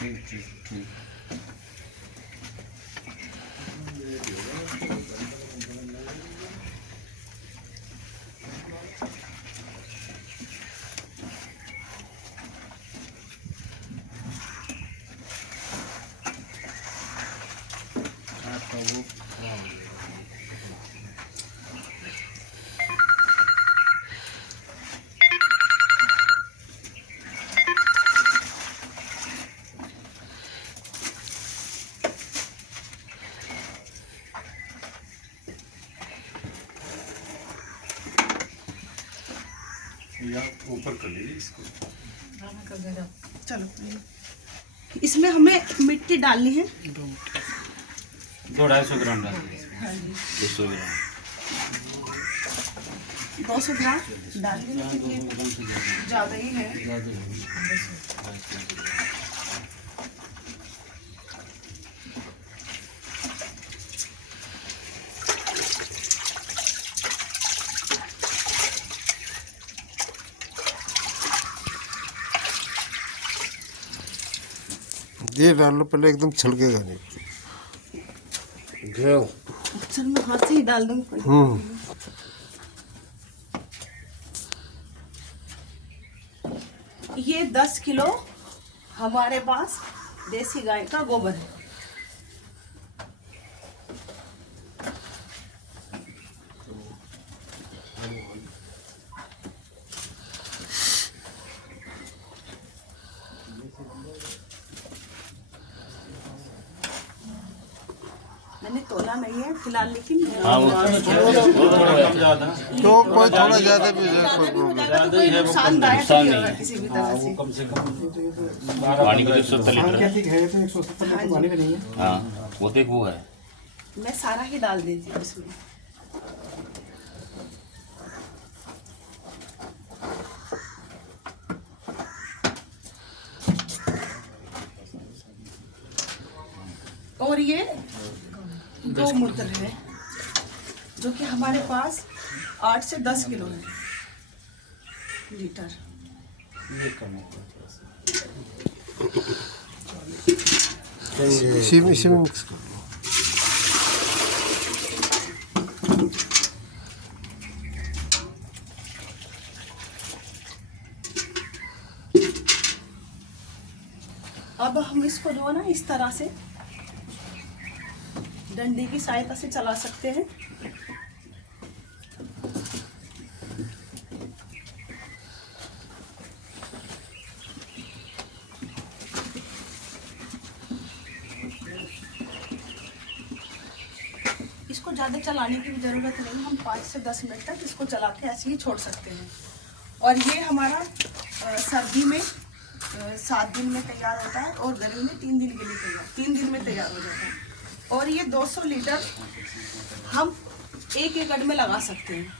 ठीक ठीक ठीक। आपका वो खराब हो गया। ये आप ऊपर कर लीजिए इसको। चलो इसमें हमें मिट्टी डालनी है 200-250 ग्राम डाल दीजिए इसमें। 200 ग्राम 200 ग्राम डालनी है, लेकिन ये ज़्यादा ही है। ये डाल लो पहले, एकदम छलकेगा नहीं। जाओ। चल मैं हाथ से ही डाल दूँगी। ये 10 किलो हमारे पास देसी गाय का गोबर है। मैंने तोला नहीं है फिलहाल, लेकिन हाँ वो थोड़ा कम ज़्यादा तो कोई थोड़ा ज़्यादा भी ज़्यादा भी हो जाएगा तो ज़्यादा कोई ही है, वो नुकसानदायक नुकसान नहीं नहीं होगा है। किसी भी हाँ तरह वो से। कम से कम पानी की 170 लीटर। ठीक है, तो 170 लीटर पानी भी नहीं है। हाँ वो तो एक वो है। मैं सारा ही डाल देती हूँ इसमें। और ये गौमूत्र है जो कि हमारे पास 8 से 10 किलो है लीटर। ये कम होगा थोड़ा सा। इसी में मिक्स कर लो। अब हम इसको जो है ना इस तरह से डंडे की सहायता से चला सकते हैं। इसको ज़्यादा चलाने की भी ज़रूरत नहीं, हम 5 से 10 मिनट तक इसको चला के ऐसे ही छोड़ सकते हैं। और ये हमारा सर्दी में 7 दिन में तैयार होता है और गर्मी में 3 दिन के लिए तैयार, 3 दिन में तैयार हो जाता है। और ये 200 लीटर हम 1 एकड़ में लगा सकते हैं।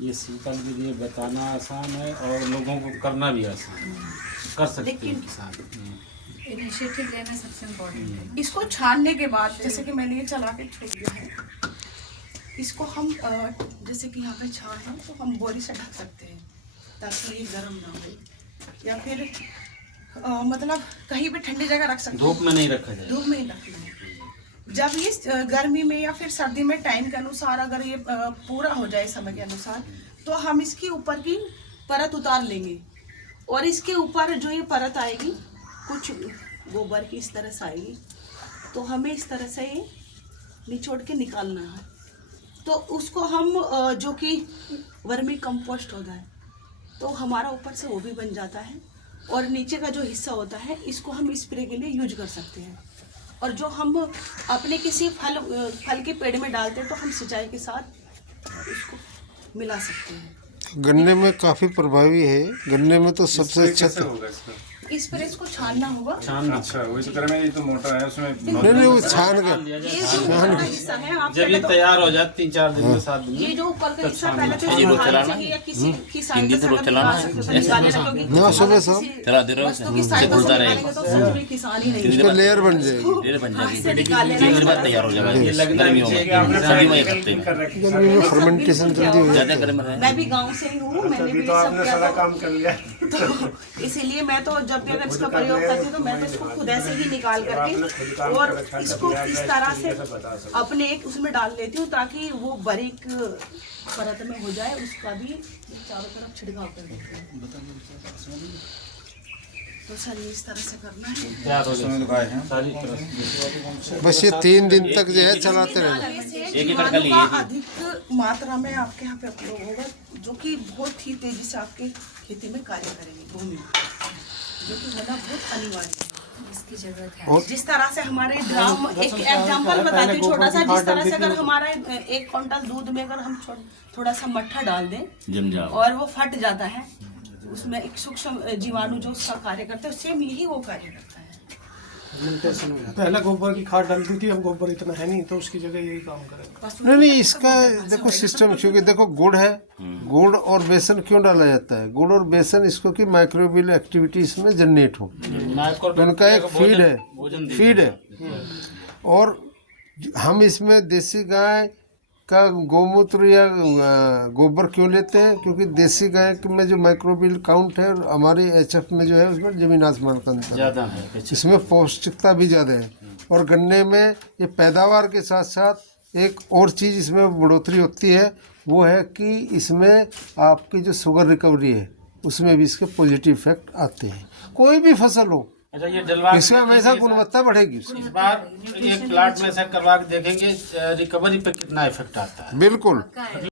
ये शीतल विधि बताना आसान है और लोगों को करना भी आसान है, कर सकते हैं लेकिन किसान। इनिशिएटिव लेना सबसे इम्पोर्टेंट है। इसको छानने के बाद जैसे कि मैंने ये चला के छोड़ दिया है, इसको हम जैसे कि यहाँ पे छान है तो हम बोरी से ढक सकते हैं ताकि ये गर्म ना हो, या फिर मतलब कहीं भी ठंडी जगह रख सकते हैं। धूप में नहीं रखा जाए। धूप में ही रखना है। जब ये गर्मी में या फिर सर्दी में टाइम के अनुसार अगर ये पूरा हो जाए समय के अनुसार, तो हम इसकी ऊपर की परत उतार लेंगे और इसके ऊपर जो ये परत आएगी कुछ गोबर की इस तरह से आएगी, तो हमें इस तरह से ये निचोड़ के निकालना है। तो उसको हम जो कि वर्मी कंपोस्ट होता है तो हमारा ऊपर से वो भी बन जाता है, और नीचे का जो हिस्सा होता है इसको हम स्प्रे के लिए यूज कर सकते हैं। और जो हम अपने किसी फल के पेड़ में डालते हैं तो हम सिंचाई के साथ उसको मिला सकते हैं। गन्ने में काफ़ी प्रभावी है। गन्ने में तो सबसे अच्छा कैसे होगा इसका? इस पर इसको छानना होगा। अच्छा वही तो कह रहे हैं, ये तो मोटा है उसमें नहीं वो छान कर। ये जो ऊपर का हिस्सा है आप जब ये तैयार हो जाए 3-4 दिन में 7 दिन ये में जो ऊपर का हिस्सा पहले तो ये रोज हाथ चलाना से ही या किसी की सहायता हिंदी तो से रोज हम चलाना निकाल है। सकते हैं। निकालने का क्योंकि ना सुबह अगर शाम किसी चला दे रहे हो वस्तु की उसे सहायता से खुलता रहेगा। निकालेंगे तो उसमें कोई किसान ही नहीं है। इसका लेयर बन जाएगी। डेढ़ बन हाथ से जाएगी। निकाले 3 दिन बाद तैयार हो जाएगा। ये लगता है गर्मियों में कि आपने सर्दी में 1 हफ्ते में। गर्मी में फर्मेंटेशन जल्दी हो जाती ज़्यादा गर्म है। मैं भी गांव से ही हूँ, मैंने भी सब किया था। काम कर लिया। तो इसीलिए मैं तो जब भी अगर इसका प्रयोग करती हूँ तो मैं तो इसको खुद ऐसे ही निकाल करके और इसको किस तरह से अपने एक उसमें डाल लेती हूँ ताकि वो बारीक परत में हो जाए, उसका भी चारों तरफ छिड़काव कर देती हूँ। तो सर ये इस तरह से करना है। तैयार हो जाए सारी तरह। बस ये 3 दिन तक जो है चलाते रहना। जीवाणु का अधिक मात्रा में आपके यहाँ पे उपयोग होगा, जो कि बहुत ही तेजी से आपके खेती में कार्य करेंगे भूमि में, जो कि होना बहुत अनिवार्य है। इसकी जरूरत है। और जिस तरह से हमारे ड्राम, एक एग्जांपल बताती हूँ छोटा सा, जिस तरह से अगर हमारा 1 क्विंटल दूध में अगर हम थोड़ा सा मट्ठा डाल दें और वो फट जाता है, उसमें एक सूक्ष्म जीवाणु जो उसका कार्य करते हैं, सेम यही वो कार्य करता है। पहले गोबर की खाद डालती थी, अब गोबर इतना है नहीं, तो उसकी जगह यही काम करेंगे। नहीं, इसका देखो सिस्टम, क्योंकि देखो गुड़ है, गुड़ और बेसन क्यों डाला जाता है? गुड़ और बेसन इसको कि माइक्रोबियल एक्टिविटी इसमें जनरेट हो, उनका एक फीड है। और हम इसमें देसी गाय का गोमूत्र या गोबर क्यों लेते हैं? क्योंकि देसी गाय में जो माइक्रोबियल काउंट है हमारी HF में जो है उसमें जमीन आसमान का अंतर ज़्यादा है, इसमें पौष्टिकता भी ज़्यादा है। और गन्ने में ये पैदावार के साथ साथ एक और चीज़ इसमें बढ़ोतरी होती है, वो है कि इसमें आपकी जो शुगर रिकवरी है उसमें भी इसके पॉजिटिव इफेक्ट आते हैं। कोई भी फसल हो, अच्छा ये डलवा इसमें हमेशा गुणवत्ता बढ़ेगी। इस बार एक प्लाट में से करवा के देखेंगे रिकवरी पे कितना इफेक्ट आता है। बिल्कुल।